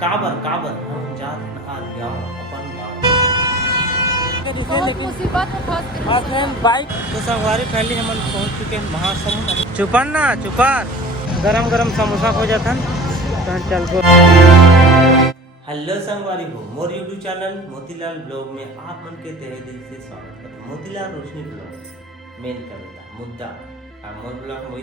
काबर हम जात नहार गाँव अपन गाँव बहुत मुसीबत में फंस गए। और ट्रेन बाइक तो संगवारी पहले हम पहुंच चुके हैं महासमुंद। चुपन ना चुपार गरम गरम समोसा हो जाता तो चल को। हेलो संगवारी हो मोर यूट्यूब चैनल मोतीलाल ब्लॉग में आप मन के तहे दिल से स्वागत करते हैं। मोतीलाल रोशनी ब्लॉग मेन कविता मुद्दा और मोर ब्लॉग में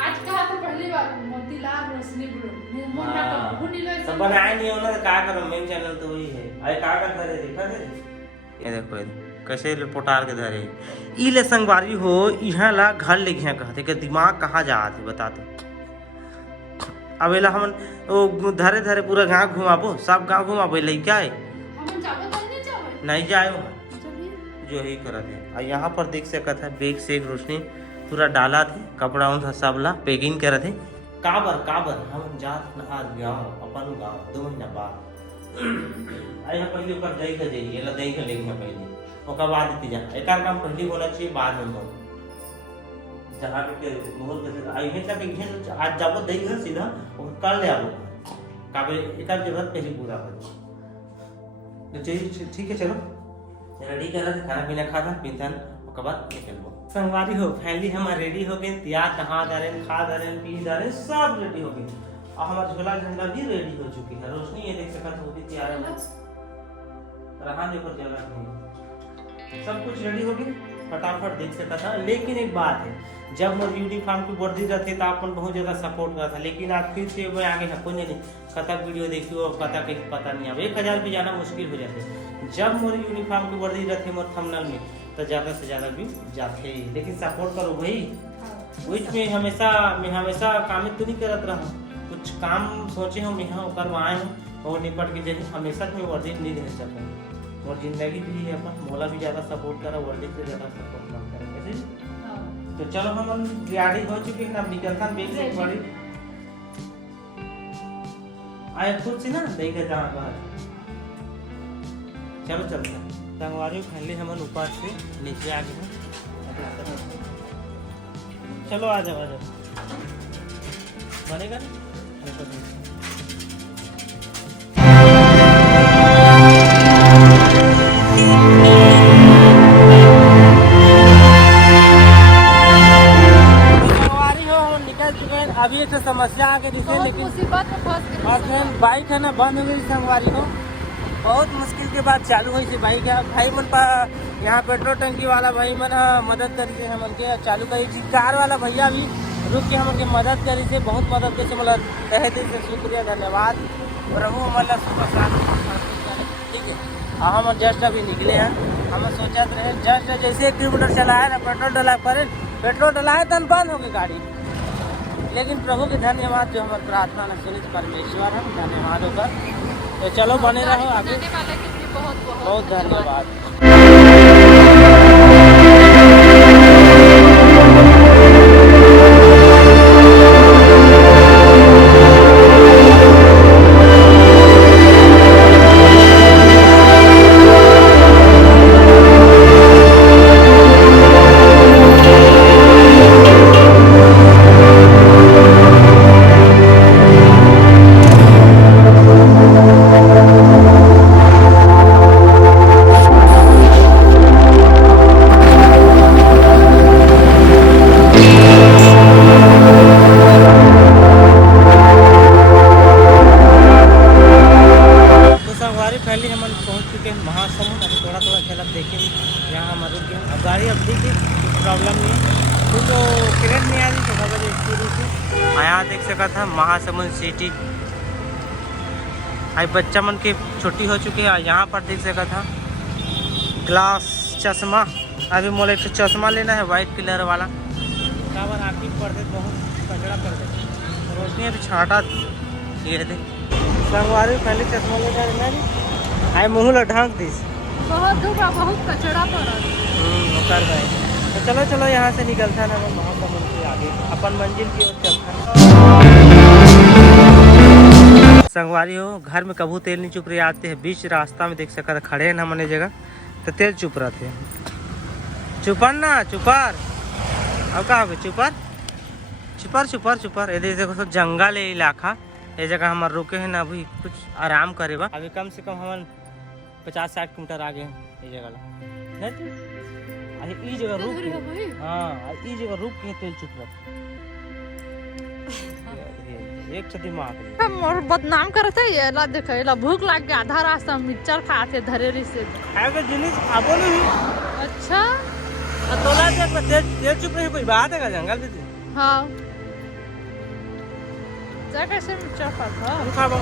आज कहा तो पहली बार मोतीलाल रोशनी ब्लॉग मुन्ना का भूनी लो सब बनाए नहीं होना तो का करो मेन चैनल तो वही है। अरे का कर धरे देखा दे ये देखो कैसे पोटार के धरे ई ले संगवारी हो इहां ला घर ले घिया कहते के दिमाग कहां जात है बता दो। अबेला हमन ओ धरे धरे पूरा गांव घुमाबो सब गांव घुमाबो लइका है हम जाबो तो नहीं जाबो नहीं जाए जो ही करत है। और यहाँ पर देख सकत है बेग से एक रोशनी पूरा डाला थे कपड़ा उन सबला पैकिंग करत है। काबर हम जात नहार गाँव अपन गाँव 2 महीना बाद आया पहले ऊपर दही का जाइए ये ला दही का लेंगे पहले ओकर बाद इति जा एकार काम पहले बोला चाहिए बाद में बोल जहाँ पे मोहल कैसे आई है तक घेन आज जाबो दही घर सीधा और कल ले आबो काबे एकार जरूरत पहले पूरा कर तो चलिए ठीक है चलो रेडी करा खाना पीना खाता पीतन ओकर बाद निकलबो। संगवारी हो फैमिली हमार रेडी हो गए तैयार नहा दारेन खा दारेन पी दारेन सब रेडी हो गए और हमार झोला झंडा भी रेडी हो चुकी है। रोशनी ये देख सकत हो भी तैयार है रहा देखो चला सब कुछ रेडी हो गई फटाफट देख सकता था। लेकिन एक बात है जब मोर यूनिफॉर्म की वर्दी रहती तो आप बहुत ज्यादा सपोर्ट करा था लेकिन आज फिर से मैं आगे कोई नहीं कतक वीडियो देखियो कतक के पता नहीं अब 1000 भी जाना मुश्किल हो जाते। जब मोर यूनिफॉर्म की वर्दी रहती मोर थंबनेल में तो ज्यादा से ज्यादा भी जाते लेकिन सपोर्ट करो भाई बीच में हमेशा काम तो नहीं करत रहा कुछ काम सोचे हम यहाँ करवाए हूँ और निपट के जैसे हमेशा में वर्दी नहीं रह सके और जिंदगी भी है अपन मोला भी ज्यादा सपोर्ट करा वर्दी से ज्यादा सपोर्ट मत करेंगे। तो चलो हम रेडी हो चुके हैं अब निकलता बेग से बड़ी आए खुद से ना देखे जहाँ बाहर चलो चलते हैं। संगवारी पहले हम ऊपर से नीचे आ गए चलो आ जाओ बनेगा ना अभी एक समस्या आके दिखे लेकिन मुसीबत में फंस गए। और ट्रेन बाइक है ना बंद हो गई संगवारी हो बहुत मुश्किल के बाद चालू हुई थी बाइक है भाई मन पा यहाँ पेट्रोल टंकी वाला भाई मन मदद करी से हमन के चालू करी थी कार वाला भैया भी रुक के हमन के मदद करी से बहुत मदद करे मतलब कहे थे शुक्रिया धन्यवाद प्रभु मतलब सुबह शाम ठीक है। और हम जस्ट अभी निकले हैं हम सोचा रहे जस्ट जैसे 1 किलोमीटर चलाए ना पेट्रोल डलाए तन बंद हो गई गाड़ी लेकिन प्रभु के धन्यवाद जो हमारे प्रार्थना न सुनित परमेश्वर हम धन्यवाद होगा। तो चलो बने रहो आगे बहुत धन्यवाद। पहले हम पहुंच चुके हैं महासमुंद अभी थोड़ा झलक देखेंगे यहाँ हम रुक गए अब गाड़ी अब देखिए प्रॉब्लम नहीं है तो करंट नहीं आ रही 6 बजे शुरू से यहाँ देख सका था महासमुंद सिटी आई बच्चा मन के छुट्टी हो चुकी है। यहाँ पर देख सका था ग्लास चश्मा अभी मोले एक चश्मा लेना है वाइट कलर वाला काबर आँखी पड़ते बहुत कचड़ा कर देते रोशनी अभी छाटा ये देख संगवारी पहले चश्मा लेकर ना आए मुँह ला ढांक दी बहुत धूप बहुत कचड़ा पड़ा कर गए। तो चलो यहाँ से निकलता ना महासमुंद से आगे अपन मंजिल की ओर चलता। संगवारी हो घर में कभू तेल नहीं चुप रहे आते हैं बीच रास्ता में देख सका खड़े हैं ना मैंने जगह तो तेल चुप रहे थे चुपन ना चुपार अब कहा चुपार छुपर छुपर छुपर। ये देखो तो जंगल है इलाका। ये जगह हमारे रुके हैं ना, अभी कुछ आराम करे बा। अभी कम से कम हम 50-60 किलोमीटर आगे हैं ये जगह ला। ई जगह रुक, हाँ ई जगह रुक के तेल चुप रख एक तो दिमाग में मोर बदनाम करते ये ला देखे ला भूख लाग गया, आधा रास्ता मिक्सचर खाते धरेरी से खाएगा जिनिस खाबो नहीं। अच्छा तोला तेल चुप रही कोई बात है का जंगल में। हाँ जा कैसे मिक्सचर खाता हम खाबो।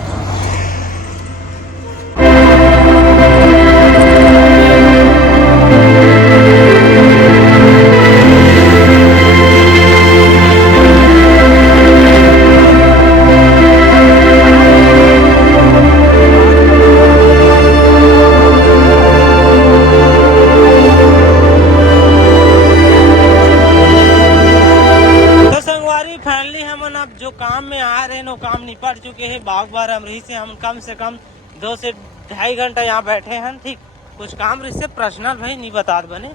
अब जो काम में आ रहे हैं वो काम निपट चुके हैं। बाग बार अमरी से हम कम से कम 2 से 2.5 घंटा यहाँ बैठे हैं। ठीक कुछ काम रही से पर्सनल भाई नहीं बता बने,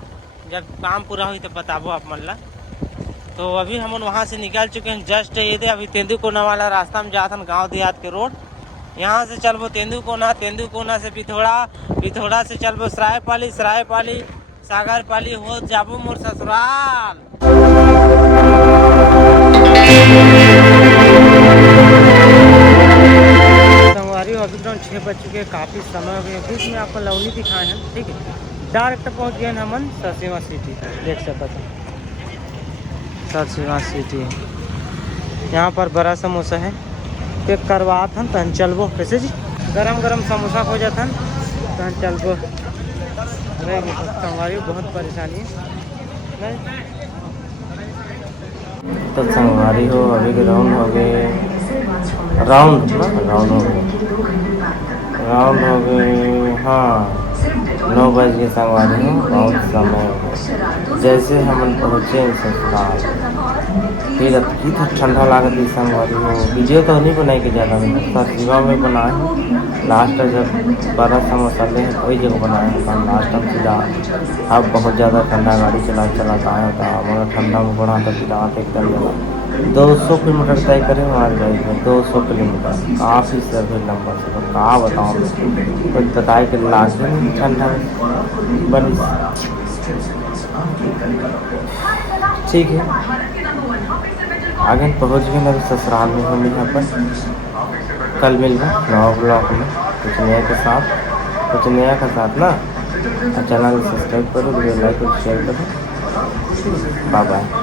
जब काम पूरा हुई तो बताबो आप मल्ला। तो अभी हम वहाँ से निकल चुके हैं जस्ट ये दे। अभी तेंदुकोना वाला रास्ता में जाते हैं गाँव देहात के रोड। यहाँ से चलबो तेंदुकोना, तेंदुकोना से पिथौरा, पिथौरा से चलबो सरायपाली, सरायपाली सागरपाली हो जाबो मोर ससुराल। संगवारी अभी तो 6 बज चुके, काफ़ी समय हो गया। बीच में आपको लवनी दिखाए हैं, ठीक है। डायरेक्ट पहुंच गए हमन सरसीवा सिटी, देख सकते हैं सरसीवा सिटी। यहाँ पर बड़ा समोसा है, पैक करवा था तहन चलबो। कैसे जी गरम गरम समोसा हो जाता तहन चलबो। अरे संगवारी बहुत परेशानी है। तो संगवारी हो अभी ग्राउंड हो गए, राउंड हो गए हाँ 9 बज के संगवारी हो। बहुत समय हो गया जैसे हम पहुँचे ससुराल। फिर की तो ठंडा लागत थी संगवारी हो। वीडियो तो नहीं बनाई के ज़्यादा सरसीवा में बनाए। लास्ट जब 12 समोसा ले वही जगह बनाए होता लास्ट में सीधा। अब बहुत ज़्यादा ठंडा गाड़ी चलाता है होता हमारा ठंडा में बढ़ा तो सीधा एकदम 200 किलोमीटर तय करें हमारे बाइक में। 200 किलोमीटर काफ़ी सर फिर लंबा से। तो कहाँ बताऊँ कुछ बताए के लास्ट में ठंडा बनी। ठीक है आगे पहुँच गए अभी ससुराल में हम यहाँ पर। कल मिल गए 9 ब्लॉक में कुछ नया के साथ ना। चैनल सब्सक्राइब करो, वीडियो लाइक और शेयर करो। Bye bye.